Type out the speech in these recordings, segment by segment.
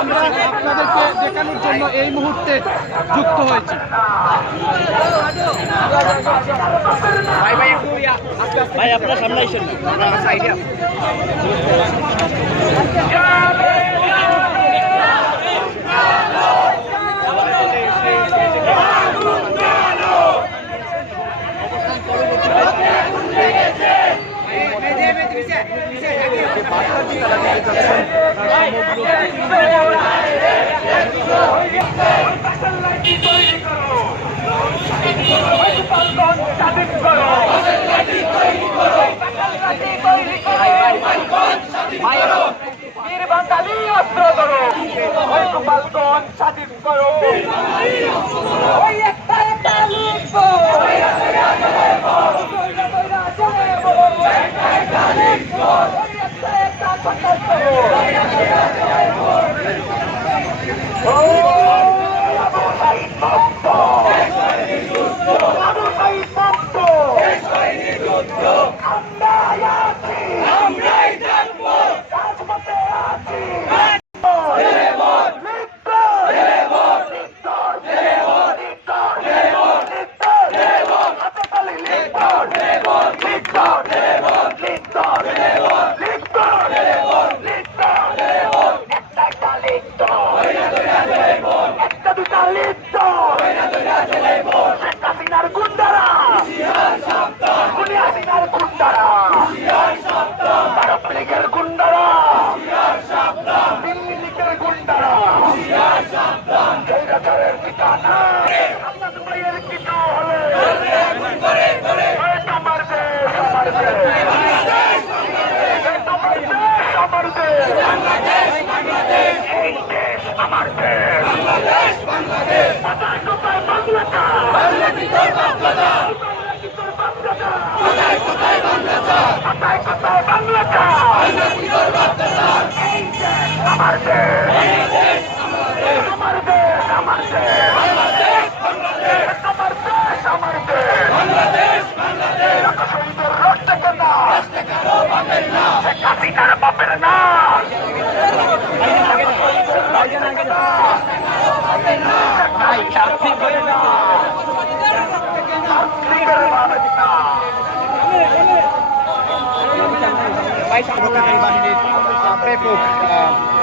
আমরা আপনাদেরকে দেখানোর জন্য এই মুহূর্তে যুক্ত হয়েছি। ভাই আপনার সামনে আইসেন আইডিয়া স্বাধীন করো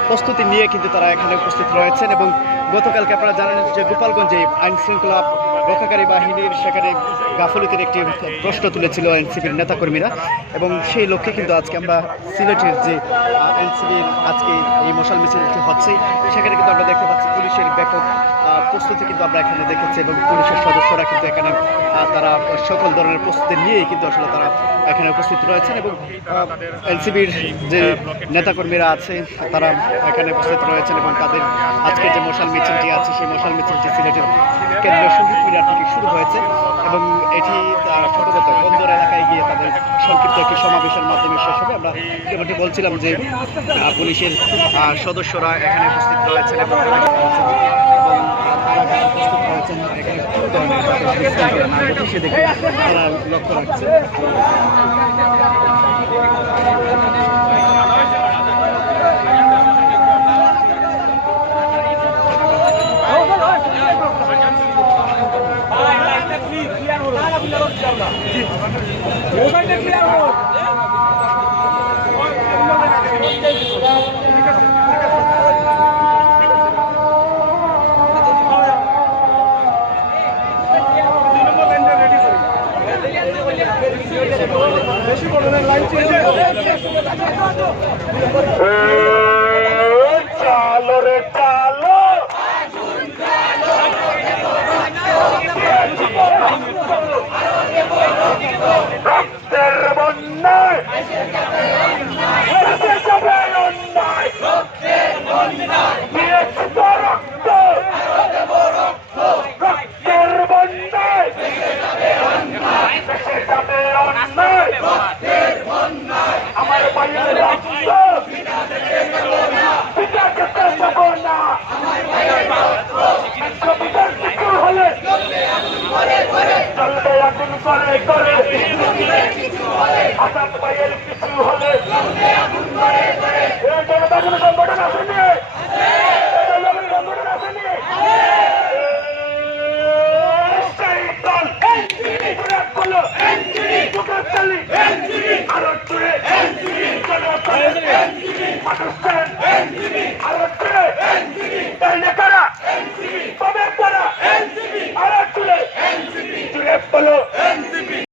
প্রস্তুতি নিয়ে কিন্তু তারা এখানে উপস্থিত রয়েছেন এবং গতকালকে আপনারা জানেন যে গোপালগঞ্জে আইন শৃঙ্খলা রক্ষাকারী বাহিনীর সেখানে গাফলতির একটি প্রশ্ন তুলেছিল এনসিপির নেতাকর্মীরা এবং সেই লক্ষ্যে কিন্তু আজকে আমরা সিলেটের যে এনসিপির আজকে এই মশাল মিছিলটি হচ্ছে সেখানে কিন্তু আমরা দেখতে পাচ্ছি পুলিশের ব্যাপক প্রস্তুতি কিন্তু আমরা এখানে দেখেছি এবং পুলিশের সদস্যরা কিন্তু এখানে তারা সকল ধরনের প্রস্তুতি নিয়েই কিন্তু আসলে তারা এখানে উপস্থিত রয়েছেন এবং এনসিপির যে নেতাকর্মীরা আছে তারা এখানে উপস্থিত রয়েছেন এবং তাদের আজকে যে মশাল মিছিলটি আছে সেই মশাল মিছিলটি সিলেটের কেন্দ্রীয় শহীদ মিনার থেকে শুরু হয়েছে এবং এটি সম্ভবত বন্দর এলাকায় গিয়ে তাদের সংক্ষিপ্ত একটি সমাবেশের মাধ্যমে শেষ হবে। আমরা যেমনটি বলছিলাম যে পুলিশের সদস্যরা এখানে উপস্থিত রয়েছেন এবং তারা উপস্থিত রয়েছেন এখানে কোনো ধরনের সেদিকে তারা লক্ষ্য রাখছে। চালো রে কোনো সংগঠন আসেনি